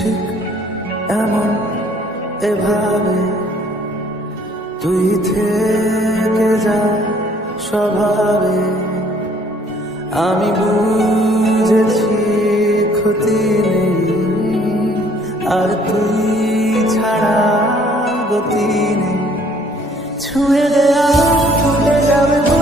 ঠিক এমন এভাবে তুই থেকে যা স্বভাবে। আমি বুঝেছি ক্ষতি নেই আর তুই ছাড়া গতি নেই। ছুঁয়ে দেয়া ফুটে যাবে।